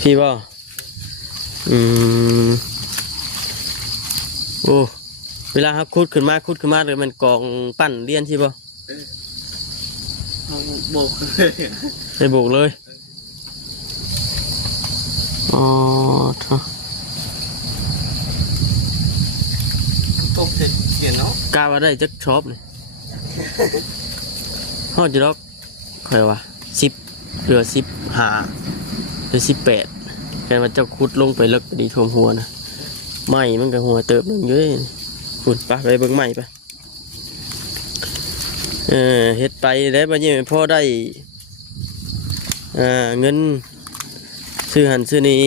พี่บ่โอ้เวลาครับคุดขึ้นมาเลยมันกองปั่นเลี้ยนใช่บ่โบกเลยได้โบกเลยอ๋อท่ตกเสร็จเขียนเนาะกาว่าได้จักชอบเลยฮอดจะดอกใครวะ10เหลือ15หรือ18กันว่าเจ้าคุดลงไปเลิกดีท่วมหัวนะไหมมันก็หัวเติบนึงอยู่เลยขุดไปเบิ่งใหม่ไปเฮ็ดไปแล้วบัดนี้พ่อได้เงินซื้อหันซื้อนี้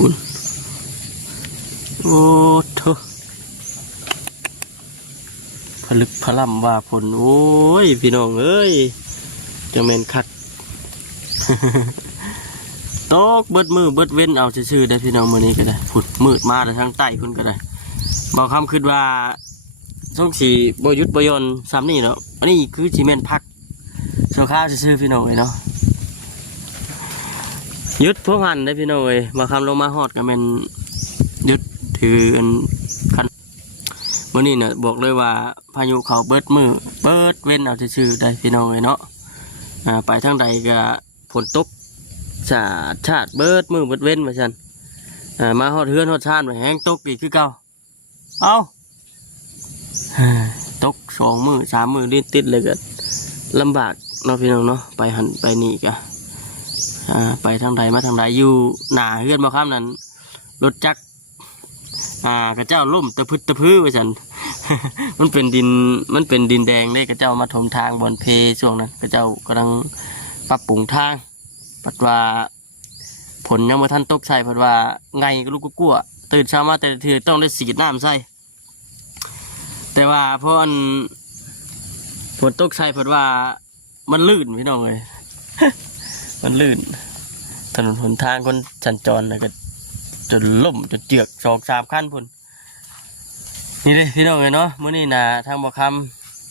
คุณโอ้เถอะผลึกพล่ำว่าผลโอ้ยพี่น้องเอ้ยจังแม่นคัก ตกเบิดมือเบิดเว้นเอาซื่อๆได้พี่น้องมื้อนี้ก็ได้ผุดมืดมาแต่ทางใต้คุณก็ได้บอกคำคิดว่าส่งสีบ่หยุดบ่หย่อนซ้ำนี่เนาะอันนี้คือสิแม่นพักเช้าข้าวซื่อๆพี่น้องเอ้ยเนาะยึดพวกหันได้พี่น้องเอ้ยมาคำลงมาฮอดกันเป็นยึดถืออันคันวันนี้เนี่ยบอกเลยว่าพายุเขาเบิดมือเบิดเว้นเอาชื่อได้พี่น้องเอ้ยเนาะไปทางใดก็ฝนตกชาติเบิดมือเบิดเว้นมาชันมาฮอดเฮือนฮอดชาติมาแห้งตกอีกคือเก่าเอาตก2 มื้อ 3 มื้อลิ้นติดเลยก็ลำบากเนาะพี่น้องเนาะไปหันไปนี่กะไปทางใดมาทางใดอยู่หนาเฮือนมาข้ามนั้นรถจักรกระเจ้าล่มตะพึดตะพื้ไปสัน มันเป็นดินแดงเลยกระเจ้ามาถมทางบอนเพช่วงนั้นกระเจ้ากำลังปรับปรุงทางปัดว่าผลยังมาท่านตกใส่ปัดว่าไงก็ลูกก็กลัวตื่นเช้ามาแต่ทีต้องได้สีดน้ำใส่แต่ว่าเพราะฝนตกใส่ปัดว่ามันลื่นพี่น้องเลย มันลื่นถนนหนทางคนสัญจรเลยก็จนล่มจนเจือก2-3 ขั้นพุ่นนี่เลยพี่น้องเลยเนาะเมื่อนี้นะทางบ่อค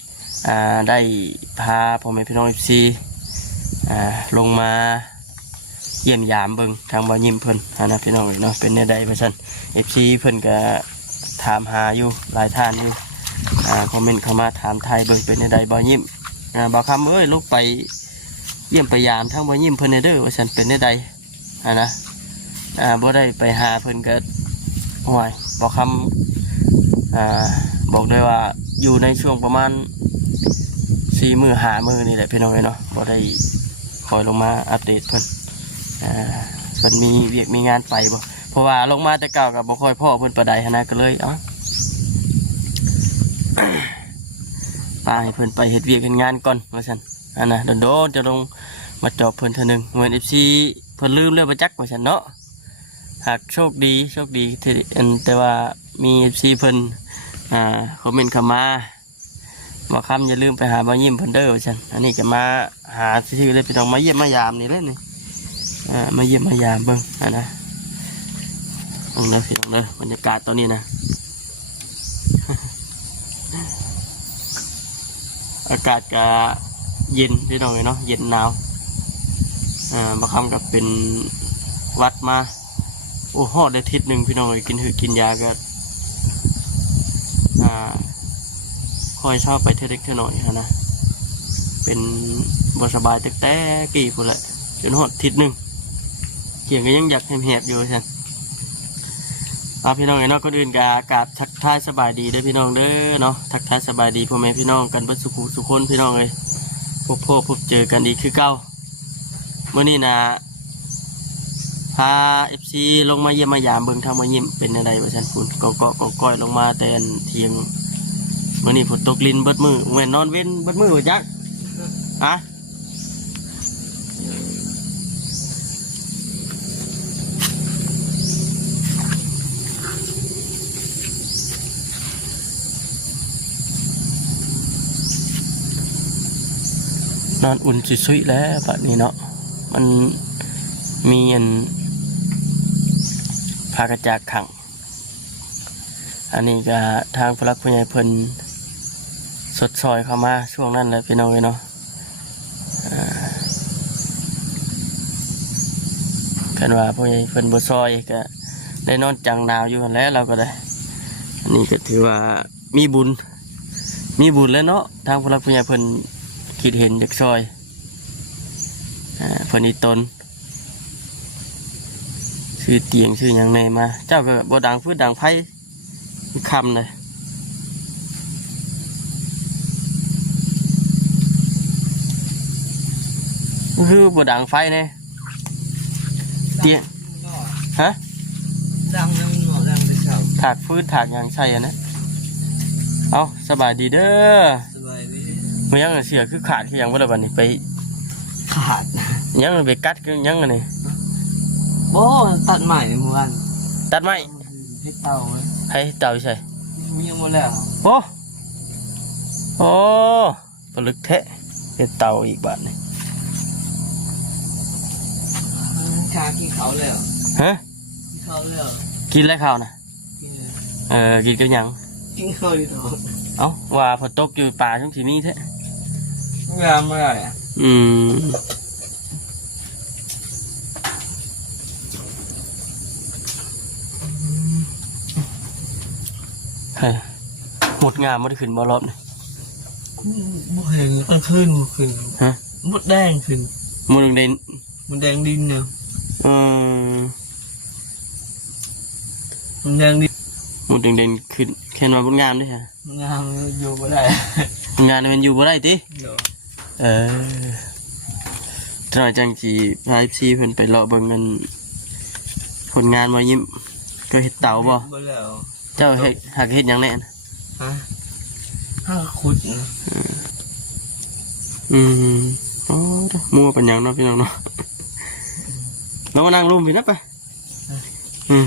ำได้พาพ่อแม่พี่น้องFCลงมาเยี่ยมยามเบิ่งทางบ่อยิ้มเพิ่นนะพี่น้องเลยเนาะเป็นแนวใดไปซั่น FC เพิ่นก็ถามหาอยู่หลายท่านอยู่คอมเมนต์เข้ามาถามไทยเบิ่งเป็นแนวใดบ่อยิ้มบ่อคำเอ้ยลงไปเยี่ยมพยายามทั้งบ่ยิ้มเพิ่นเด้อว่าฉันเป็นได้ใดนะบ่ได้ไปหาเพิ่นก็ห่วยบอกคำบอกด้วยว่าอยู่ในช่วงประมาณ4 มื้อ 5 มื้อนี่แหละพี่น้องเนาะบ่ได้คอยลงมาอัปเดตเพิ่นมันมีเวียกมีงานไปบ่เพราะว่าลงมาแต่เก่ากับบ่ค่อยพ่อเพิ่นประใดนะก็เลยไปเพิ่นไปเฮ็ดเวียกเฮ็ดงานก่อนว่าซั่นนะโดนจะลงมาจอบเพิ่นเท่านึงเหมือนFCเพิ่นลืมเรื่องประจักษ์ว่าซั่นเนาะหากโชคดีแต่ว่ามี FC เพิ่นคอมเมนต์เข้ามาว่าคำอย่าลืมไปหาบ่ยิ้มเพิ่นเด้อว่าซั่นอันนี้ก็มาหาซื่อๆเลยพี่น้องมาเยี่ยมมายามนี่เลยนี่มาเยี่ยมมายามเบิ่งนะตรงนั้นพี่น้องเด้อบรรยากาศตอนนี้นะ อากาศก็เย็นพี่น้องเนาะเย็นหนาวบางคำกับเป็นวัดมาโอ้ฮอดได้ทิศหนึ่งพี่น้องกินยาก็ค่อยชอบไปเทเล็กเท่าหน่อยนะเป็นบสบายแต่กี่คนละจนฮอดทิศหนึ่งเกี่ยงก็ยังอยากแหบอยู่ใช่พี่น้องเนาะคนอื่นก็อากาศทักทายสบายดีได้พี่น้องเด้อเนาะทักทายสบายดีพ่อแม่พี่น้องกันเบิดสุขคนพี่น้องเลยพบเจอกันอีกคือเก่าเมื่อนี้นะพา FC ลงมาเยี่ยมมายามเบิ่งทางมายิ้มเป็นอะไรวะฉันคุณก้อยลงมาแต่เที่ยงเมื่อนี้ฝนตกลินเบิดมือแหวนนอนเว้นเบิดมือจัก นอนอุ่นสุยๆแล้วแบบนี้เนาะมันมีอันพากระจากขังอันนี้ก็ทางพลักผู้ใหญ่เพิ่นสดซอยเข้ามาช่วงนั้นแหละพี่น้องเนาะกันว่าผู้ใหญ่เพิ่นบ่ซอยก็ได้นอนจังหนาวอยู่กันแล้วเราก็ได้อันนี้ก็ถือว่ามีบุญแล้วเนาะทางพลักผู้ใหญ่เพิ่นคิดเห็นจากซอยเพิ่นอีตนชื่อเตียงชื่อหยังไงมาเจ้าก็บ่ดังพื้นดังไผ่คำเลยคือบ่ดังไฟเนี่ยเตียงฮะ ดังยังหนอดังไปเช้า ถากพื้นถากหยังใช่อะนะเอาสบายดีเด้อ สบายดี มันยังเสียคือขาดคือหยังบ่ได้บัดนี้ไป ขาด ยังไปกัดคือหยังอันนี้ โอ้ตัดใหม่เมื่อวาน ตัดไม้ ให้เต่าไว้ ให้เต่าใช่ มีหมดแล้ว โอ้โอ้ปลึกแทะเป็นเต่าอีกบาทนี่ ชากินเขาแล้ว ฮะ กินเขาแล้ว กินแล้วข้าวนะ กินเลย กินกับหยัง กินเขาอยู่ต่อ เอ้าว่าพอตกอยู่ป่าช่วงที่นี้แท้ งามมากอ่ะ อืมเฮ้ยหมดงามไม่ได้ขึ้นบอลรอบนี่ บ่เห็นกลางคืนขึ้น ฮะ มดแดงขึ้น หมดเด่น มดแดงดินเนี่ย อืม มดแดงดิน หมดเด่นขึ้นแค่นอนบนงามด้วยฮะ งามอยู่บ่ได้ งานมันอยู่บ่ได้ติ เดี๋ยว จะหน่อยจังจีพายซีเพิ่นไปเลาะเบิ่งเงินผลงานมายิ้มก็เฮ็ดเต่าบ่ บ่แล้ว เจ้าเฮ็ดหักเฮ็ดหยังแน่น่ะ ฮะห้าขุดนะ อืมอ๋อมัวเป็นหยังเนาะพี่น้องเนาะเรามานั่งรุมพี่นะไปอืม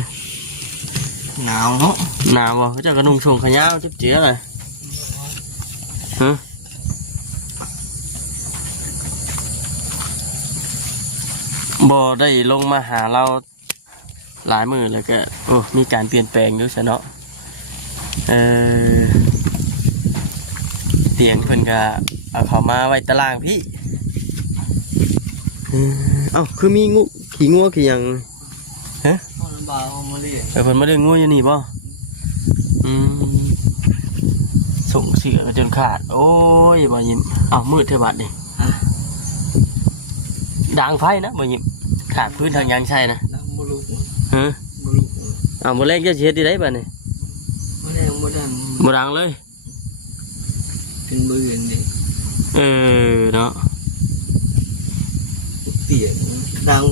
หนาวเนาะ หนาวบ่เจ้ากระนุ่งชงขยาวจิ๊บเจี๊ยเลยฮะบ่ได้ลงมาหาเราหลายมื้อแล้วก็โอ้มีการเปลี่ยนแปลงอยู่ซะเนาะเตียงเพิ่นก็เอาเข้ามาไว้ตารางพี่เอ้าคือมีงูขี้งัวขี้หยังฮะ เอาน้ำบาเอามาเลี้ยง เพิ่นมาเลี้ยงงูอยู่นี่บ่ส่งเสือจนขาดโอ้ยบ่ยิ้มเอ้ามืดเท่าบัดนี่ดังไฟนะบ่ยิ้มขาดพื้นทางยางใช่นะ น้ำบ่ลุก ฮะ บ่ลุก เอ้าบ่แรงจะสิเฮ็ดได้บัดนี่ บ่แดงบ่ดำ บ่ดังเลย เป็นเบื่อนี่ เนาะ เปลี่ยนดัง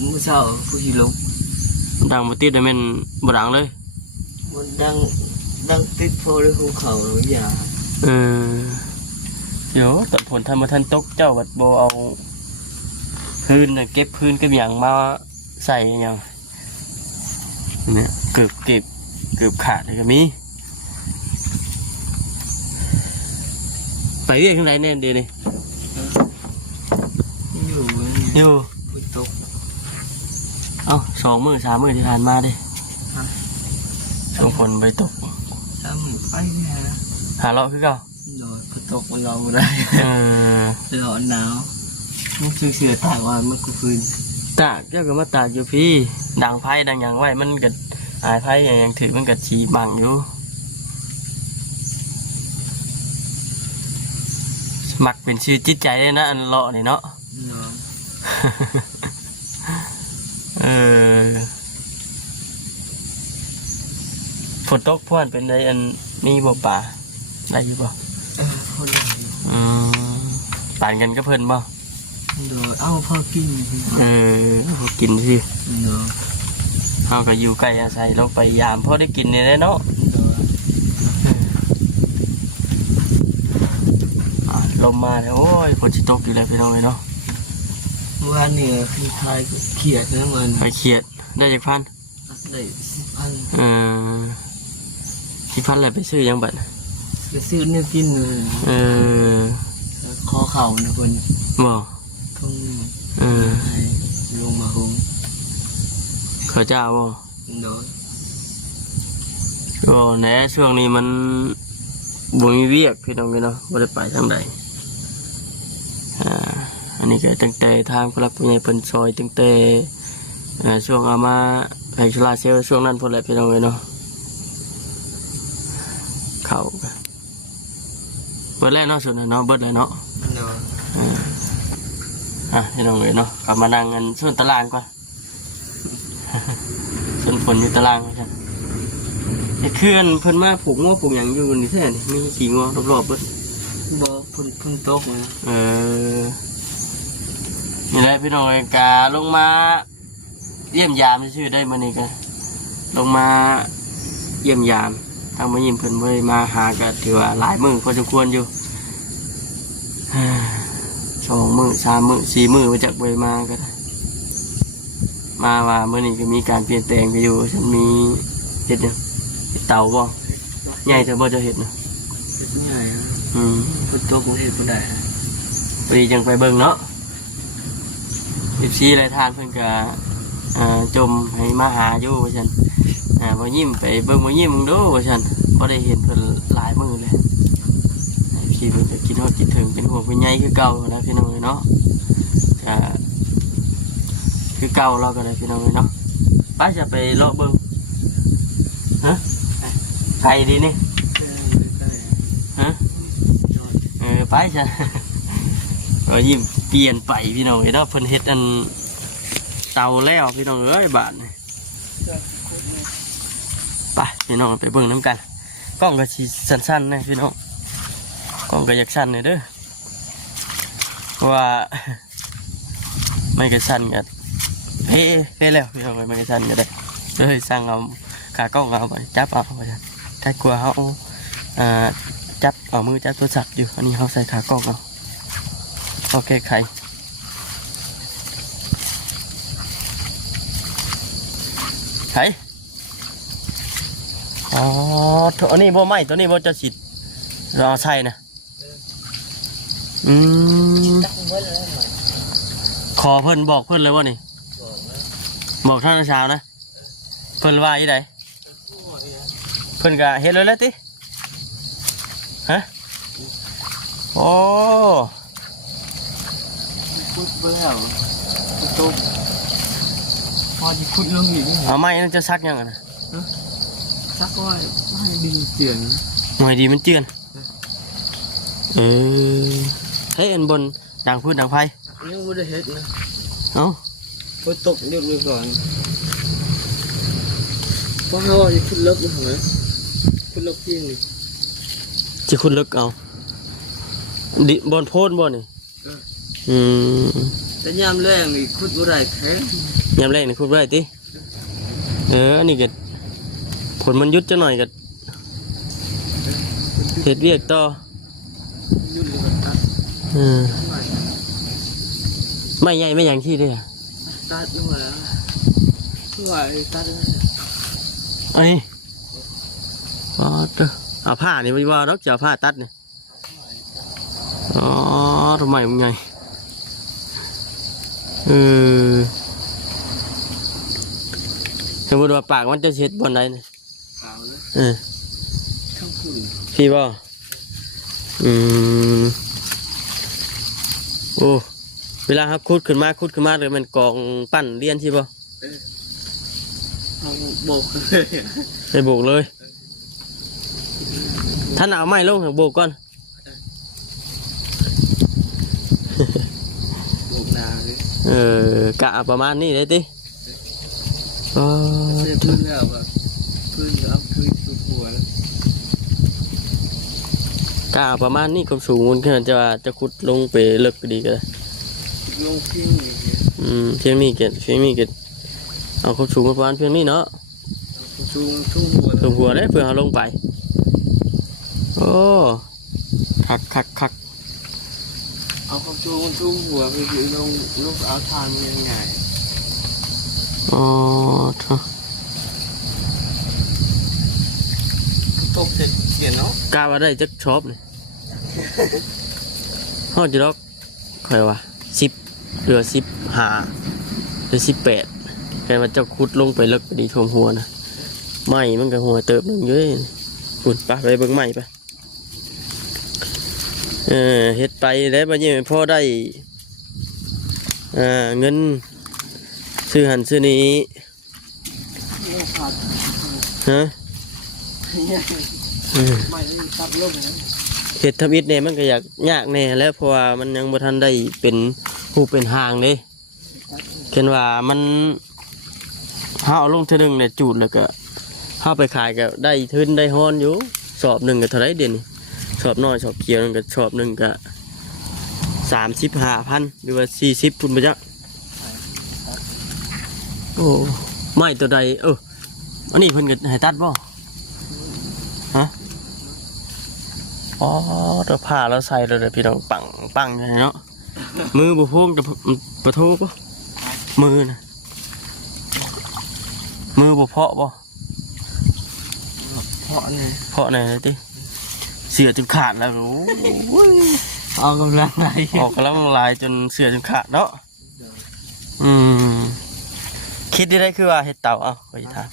เมื่อเช้าผู้ที่ลง ดังบ่ติดได้แม่นบ่ดังเลย มันดังติดโพเลยของเขาอย่า เดี๋ยวตอนผลทำมาทันตกเจ้าบัดบ่เอาพื้นน่ะเก็บพื้นกับหยังมาใส่หยังเนี่ยเกือบขาดเลยก็มีไปเรียกทางไหนเนี่ยเดี๋ยวนี้ อยู่ อยู่ ฝนตก เอ้า2 มื้อ 3 มื้อที่ผ่านมาดิ ฮะ ช่วงฝนไปตก ซ้ำไปเนี่ย หาเลาะคือเก่า โดนฝนตกมันเราบ่ได้ เออ ร้อนหนาวมันเสือตากว่ามันก็ฟื้น ตากเจ้าก็มาตากอยู่พี่ดังไฟดังหยังไว้มันก็อายไฟอย่างถือมันก็สีบังอยู่มักเป็นชื่อจิตใจเลยนะอันเลาะนี่เนาะ เนาะ เออฝนตกพ่วนเป็นไดอันมีบ่ป่าได้อยู่บ่ คนได้อยู่ ป่านกันก็เพิ่นบ่ โดยเอาพอกิน เอากินสิ เนาะ เฮาก็อยู่ใกล้อาศัยเราไปยามพอได้กินนี่แหละเนาะ โดย ลมมาแล้วโอ้ยฝนสิตกอยู่แล้วพี่น้องเอ้ยเนาะ เมื่อวานเนี่ยคือทายก็เขียดนะมัน ไปเขียดได้จากพัน ได้10,000 ที่พันอะไรไปซื้อยังบัด ไปซื้อเนี่ยกินเลย เออ คอเข่านะคน บ่ ทุ่ง เออ ให้ลงมาหุง เขาเจ้าบ่ โดย ก็แหน่ช่วงนี้มันบ่มีเวียกพี่น้องเลยเนาะบ่ได้ไปทางใดอันนี้ก็ตั้งแต่ทางผู้หลักผู้ใหญ่เพิ่นซอยตั้งแต่ช่วงเอามาให้ชลาเซลช่วงนั้นพุ่นแหละพี่น้องเลยเนาะเข้าก็เบิดแล้วเนาะส่วนนั้นเนาะเบิดแล้วเนาะ โดย พี่น้องเลยเนาะกลับมานั่งกันส่วนตารางก่อน ส่วนฝนอยู่ตารางใช่ไอ้เคลื่อนเพิ่นมาผูกง้อผูกหยังอยู่นี่แท้นี่มีขี่ง้อรอบๆเบิด บ่พึ่งตกนะ นี่แหละพี่น้องเอกาลงมาเยี่ยมยามชื่อได้มานี่กันลงมาเยี่ยมยามทางมายิ้มเพิ่นไว้มาหากันถือว่าหลายมื้อพอสมควรอยู่ 2 มื้อ 3 มื้อ 4 มื้อมาจากไว้มากันมาว่าเมื่อนี้ก็มีการเปลี่ยนแปลงไปอยู่ฉันมีเห็ดเนี่ยเห็ดเต่าบ่ใหญ่แต่บ่จะเห็ดนะ ใหญ่นะ พึ่งตกบ่เฮ็ดบ่ได้ พอดีจังไปเบิ่งเนาะ14หลายทานเพิ่นก็จมให้มาหาอยู่ว่าซั่นบ่ยิ้มไปเบิ่งบ่ยิ้มมึงดูว่าซั่นบ่ได้เห็นเพิ่นหลายมื้อเลยพี่เพิ่นก็คิดฮอดคิดถึงเป็นห่วงเป็นใยคือเก่านะพี่น้องเอ้ยเนาะก็คือเก่าเราก็ได้พี่น้องเอ้ยเนาะไปจะไปเลาะเบิ่งฮะใครดีนี่ฮะไปจ้ะ ก็ยิ้มเปลี่ยนไปพี่น้องเอ้ยเนาะเพิ่นเฮ็ดอันเตาแล้วพี่น้องเอ้ยบาดนี่ไปพี่น้องไปเบิ่งน้ำกันกล้องก็สิสั้นๆนะพี่น้องกล้องก็อยากสั้นเลยเด้อเพราะว่า ไม่ก็สั้นก็เฮ้แล้วพี่น้องไม่ก็สั้นก็ได้เลยสั่งเอาขากล้องเอาไปจับเอาไปถ้ากลัวเขาจับเอามือจับโทรศัพท์อยู่อันนี้เขาใส่ขากล้องเอาโอเคใครใครอ๋อตัวนี้บ่ไหมตัวนี้บ่จะสิรอใช่นะขอเพิ่นบอกเพิ่นเลยว่านี่บอกท่านเช้านะเพิ่นว่าอีไดเพิ่นก็เฮ็ดเลยแล้วติฮะโอ้ พุดไปแล้วตกพอจะพุดลงอีก เอาไม้นั่นจะซักยังไงนะ สักว่าให้ดินเจือน หน่อยดีมันเจือนเฮ้ยอันบนด่างพืชด่างไผ่ ยังไม่ได้เฮ็ดนะ เอ้า พอตกเรียบร้อยก่อนเพราะเขาจะพุดลบอยู่เหรอพุดลบเพียงนี่ จะคุณเลิกเอาดิบอลโพนบอลนี่แต่ยามแรงนี่พุดบ่ได้แข็ง ยามแรกนี่คุณได้ติอันนี้ก็ผลมันยุดจะหน่อยก็เห็ดเวียกต่อ ยุ่นเลยก็ตัด ไม่ใหญ่ไม่อย่างที่เด้อ ตัดลงมาแล้วตัดเลย ไอ้อ๋อเอาผ้านี่ไม่ว่าดอกจะเอาผ้าตัดนี่อ๋อทำไมมึงไงสมมติว่าปากมันจะเช็ดบนใดนี่ เปล่าเลยทั้งฝุ่น พี่บ่โอ้เวลาครับคุดขึ้นมาเลยมันกองปั้นเลี้ยนใช่ป่ะ เอาโบกเลย ไปโบกเลยท่านเอาไม้ลงโบกก่อน โบกนาเลย กะประมาณนี้เลยติ เสียพื้นแล้วแบบพื้นเอาพื้นสุดหัวแล้ว กะประมาณนี้ความสูงมันก็จะขุดลงไปเลิกก็ดีก็ได้ ลงพิ้งอย่างเงี้ย เพียงนี้เก็ดเอาความสูงประมาณเพียงนี้เนาะ ชูทุ่งหัว สูงหัวได้เพื่อเอาลงไปโอ้คัก เอาเขาชูหัวไปคือลงลูกเอาทางยังไง อ๋อ ตกเสร็จเขียนเนาะ กาว่าได้จักชอบเลย ห้องจะล็อกใครวะ 10เหลือ15หรือ18แค่ว่าเจ้าขุดลงไปลึกไปดีท่วมหัวนะไม้มันก็หัวเติบนึงเย้ยปุ่นไปเบิ่งไม้ไปเฮ็ดไปได้บัดนี้พอได้เงินซื้อหันซื้อนี้ฮะ ไม่ได้ตัดลมนะ เฮ็ดทำอิฐเนี่ยมันก็อยากยากแน่แล้วเพราะว่ามันยังบ่ทันได้เป็นผู้เป็นหางเด้เห็นว่ามันเฮาเอาลงเทื่อนึงเนี่ยจูดแล้วก็เฮาไปขายก็ได้ทุนได้ฮ้อนอยู่สอบหนึงก็เท่าไหร่เดี๋ยวนี้สอบน้อยสอบเขียวนึงก็สอบหนึงก็35,000หรือว่า40พุ่นบ่จ๊ะโอ้ไม้ตัวใดอันนี้เพิ่นก็ให้ตัดบ่ฮะอ๋อตัวผ้าเราใส่เลยพี่น้องปังอย่างเนาะมือบุพงจะปะโทปะมือนะมือบุเพาะปะ เพราะเนี่ย เพาะไหนเลยติเสือจนขาดแล้วโอ้ย ออกกำลังกาย ออกกำลังลายจนเสือจนขาดเนาะคิดได้คือว่าเห็ดเต่าไปทาน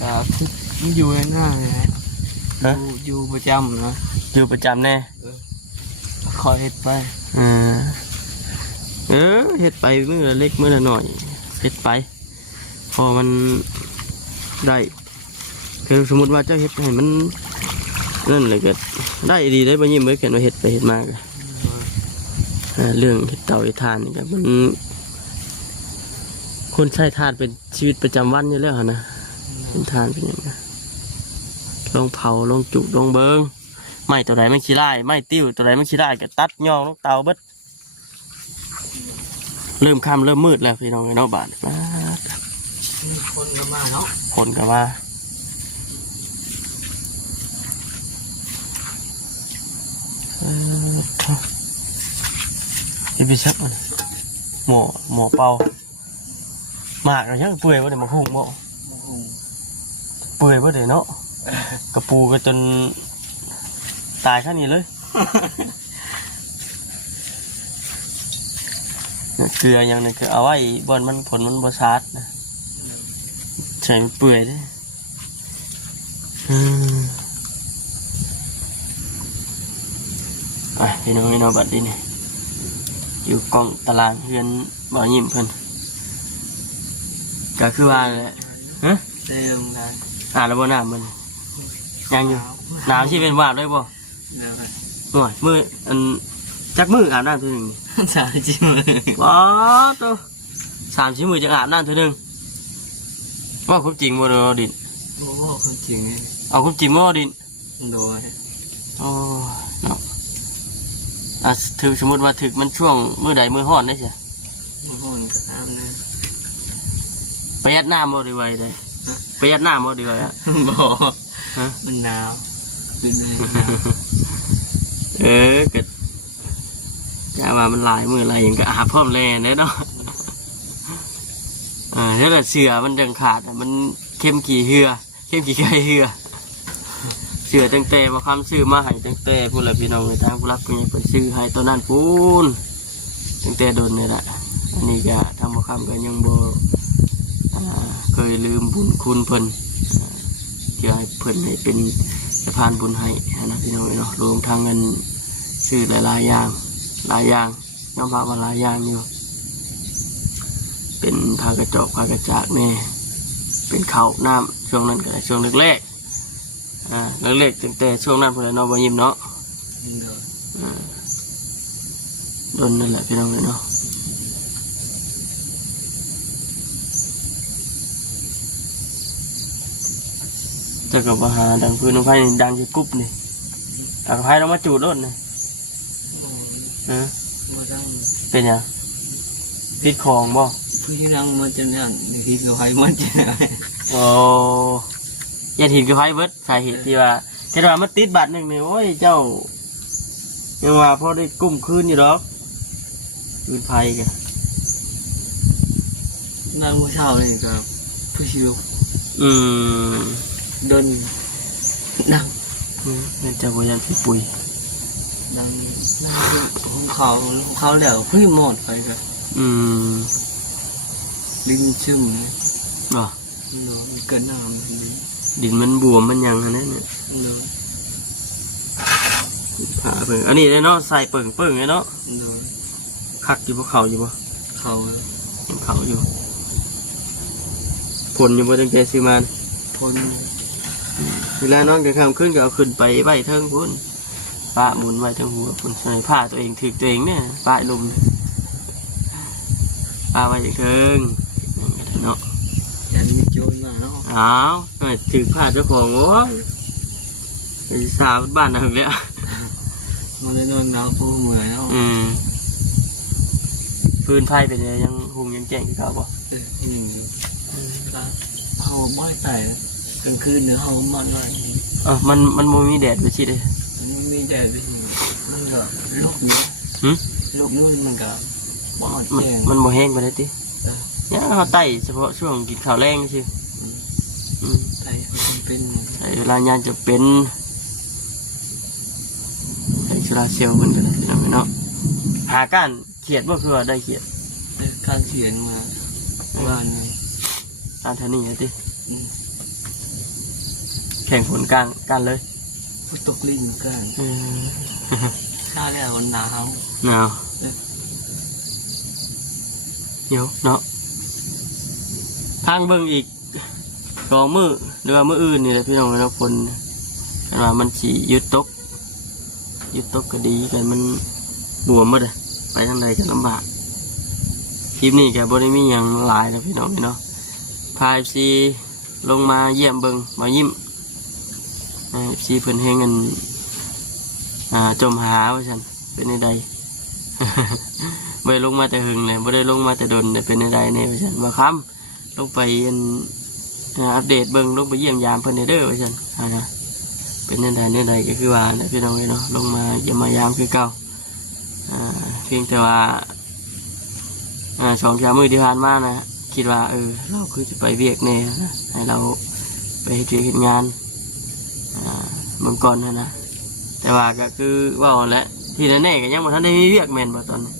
ครับมันอยู่ง่ายๆนะอยู่ประจำนะ อยู่ประจำแน่ คอยเฮ็ดไป เห็ดไปมื้อละเล็กมื้อละหน่อยเห็ดไปพอมันได้คือสมมติว่าเจ้าเห็ดให้มันนั่นเลยก็ได้ดีได้บ่ยิ้มเบิ่งเห็นว่าเห็ดไปเห็ดมาก็เรื่องเห็ดเต่าเห็ดทานนี่ก็มันคนใช้ทานเป็นชีวิตประจำวันอยู่แล้วนะเป็นทานเป็นอย่างนั้นลงเผาลงจุลงเบิงไม้ตัวไหนมันขี้ไล่ไม้ติ้วตัวไหนมันขี้ไล่ก็ตัดย่องลูกเตาเบิดเริ่มค่ำเริ่มมืดแล้วพี่น้องไอ้น้องบาท คนก็มาเนาะ คนก็ว่าพี่ชักมันหมอเป่าหมากอะไรยังเปื่อยว่าเดี๋ยวมาพุ่งบ่เปื่อยว่าเดี๋ยวเนาะกระปูก็จนตายข้างนี้เลย เกลืออย่างนึงคือเอาไว้บนมันผลมันบชาร์ดนะใช่เปื่อยด้วยพี่น้องบัดนี้เนี่ยอยู่กล้องตารางเฮือนบ่อยิ้มเพิ่นก็คือว่าเลยฮะ เติมกัน แล้วบ่น้ำมันยังอยู่น้ำที่เป็นวาดด้วยบ่ แล้วก็ หน่อยมืออันจักมืออาบน้ำเท่านึง สาจิมเลย ว้าตัว30 มื้อจะอาบน้ำเท่านึงว่าความจริงบ่เนาะดิน โอ้คนจริง เอาความจริงบ่ดิน โดย อ๋อเนาะถือสมมติว่าถึกมันช่วงมื้อใดมื้อฮ้อนได้ใช่ โหนก็ตามนะ ประหยัดน้ำบ่ดีไว้ได้ประหยัดน้ำบ่ดีไว้อะ บ่ ฮะ มันหนาวเป็นไง ก็จะว่ามันหลายมื้อหลายอย่างก็อาบพร้อมแลเด้เนาะถ้าเกิดเสือมันจังขาดมันเข้มขี่เหือเข้มขี่ไก่เหือเสือตั้งแต่มาคำซื้อมาให้ตั้งแต่พูดเลยพี่น้องในทางผู้รักผู้ใหญ่เป็นซื้อให้ตัวนั้นพูนตั้งแต่โดนนี่แหละอันนี้ก็ทางมาคำก็ยังบ่เคยลืมบุญคุณเพิ่นที่ให้เพิ่นให้เป็นสะพานบุญให้นะพี่น้องเนาะรวมทางเงินซื้อหลายๆอย่างน้องพามาหลายอย่างอยู่เป็นผ้ากระจอกผ้ากระจากแน่เป็นข้าวน้ำช่วงนั้นก็ได้ช่วงแรกๆเล็กๆตั้งแต่ช่วงนั้นพอแล้วน้องบ่ยิ้มเนาะโดนนั่นแหละพี่น้องเนาะจะกับว่าหาดังพื้นน้องไผ่ดังจะกุ๊บนี่ดังไผ่ต้องมาจูดรถนี่บ่ต้อง เป็นยังติดของบ่ ผู้ที่นั่งมันจะนั่งที่เขาให้มันจะ โอ้ยาถิ่นกับไผ่เบิดสาเหตุที่ว่าแค่ว่ามันติดบัตรหนึ่งนี่โอ้ยเจ้ายังว่าพอได้กุ้มคืนอยู่หรอกคืนไผ่กัน นั่งเมื่อเช้านี่ก็ผู้ชิว Ừ. โดนนั่ง Nên cho cô dân thì bùi ดังของเขาแล้วเพิ่งหมดไปครับ อืม ลิ้นชุ่มเลย บ่ เนาะมันเกิดน้ำเลย ดินมันบวมมันหยังอันนั้นเนี่ย เนาะ ผ่าเพิ่งอันนี้เลยเนาะใส่เปิ่งเลยเนาะ เนาะ คักอยู่บ่เข่าอยู่บ่ เขา เข่าอยู่ผลอยู่บ่ตั้งแต่ซื้อมา พ้น เวลานอนกลางค่ำขึ้นก็เอาขึ้นไปไว้เทิงพุ่นป้าหมุนไว้เทิงหัวพุ่นใส่ผ้าตัวเองถือตัวเองเนี่ยป้าลมป้าไว้อย่างเทิงเนาะ ยันมีโจรมาเนาะ อ้าวก็ถือผ้าเจ้าของโอ้ยไปสาวบ้านนั่นเลยอ่ะ มันเลยนอนดาวพูเหมือนเนาะ ปืนไฟเป็นยังหุงยังแจ้งที่เขาบ่ หนึ่งเขาบ่อยแต่กลางคืนเนื้อเขามันหน่อย มันโมมีแดดไปชิเลย มันมีแดดด้วยมันก็โรคเยอะโรคนู้นมันก็บ่อดแจ้ง มันโมแห้งไปเลยติเนี่ยเขาไต่เฉพาะช่วงกินข้าวแรงสิ ไต่เป็น ใช้เวลางานจะเป็นใช้โซลาร์เซลล์มันเลยเนาะหาก้านเขียดบ่คือว่าได้เขียด การเขียนมาบ้านนี้ ตามเท่านี้ติแข่งผลกลางกันเลย ตกลิ้นกันถ้าแล้วหนาว หนาวเดี๋ยวเนาะทางเบิ่งอีกสองมือหรือว่ามืออื่นนี่แหละพี่น้องเนาะฝนแต่ว่ามันสิหยุดตกก็ดีกันมันบวมหมดเลยไปทางใดก็ลำบากคลิปนี้แกบ่ได้มีอย่างหลายนะพี่น้องเนาะพาซีลงมาเยี่ยมเบิ่งมายิ้มซีเพิ่นเฮงเงินจมหาว่าฉันเป็นในใด บ่ได้ลงมาแต่หึงเลยบ่ได้ลงมาแต่ดนแต่เป็นในใดในว่าฉันว่าคำลงไปอัปเดตเบิ่งลงไปเยี่ยมยามเพิ่นเด้อว่าฉันนะเป็นในใดก็คือว่าเนี่ยพี่น้องเนาะลงมาเยี่ยมมายามคือเก่าเพียงแต่ว่า2-3 มื้อที่ผ่านมานะคิดว่าเราคือจะไปเวียกแน่นะให้เราไปเฮ็ดงานเมื่อก่อนนะแต่ว่าก็คือว่าแหละที่แน่ๆก็ยังบ่ทันได้มีเวียกแม่นบ่ตอนนี้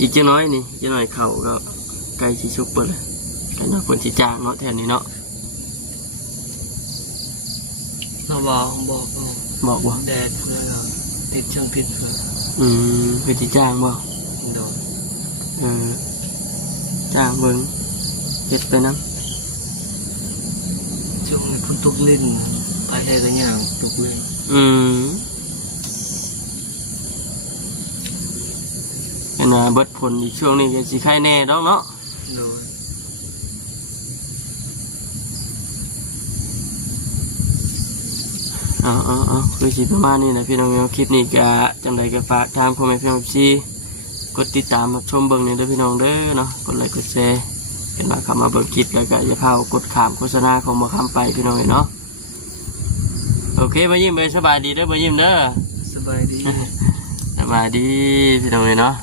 อีกจักหน้อยนี่จักหน่อยเขาก็ใกล้สิสุกเปิดแล้วก็น่าคนสิจ้างเนาะแถวนี้เนาะ เราบอกว่าแดดเพื่อติดช่างพิษเพื่อ เพื่อสิจ้างบ่ โดน จ้างเบิ่งเฮ็ดไปนำ ช่วงนี้พุ่นตุกลิ้นไปได้ก็อย่างตุกลิ้น เห็นว่าเบิดผลอีกช่วงนี้ก็สิไข้แน่ดอกเนาะ โดน คือสิประมาณนี้นะพี่น้องเนาะคลิปนี้ก็จังใดก็ฝากทางพ่อแม่พี่น้องซีกดติดตามรับชมเบิ่งนี่เด้อพี่น้องเด้อเนาะกดไลค์กดแชร์เป็นว่าเข้ามาเบิ่งคลิปแล้วก็อย่าพากดข้ามโฆษณาของบ่ข้ามไปพี่น้องเนาะโอเคบ่ยิ้มสบายดีเด้อบ่ยิ้มเด้อ สบายดี สบายดีพี่น้องเนาะ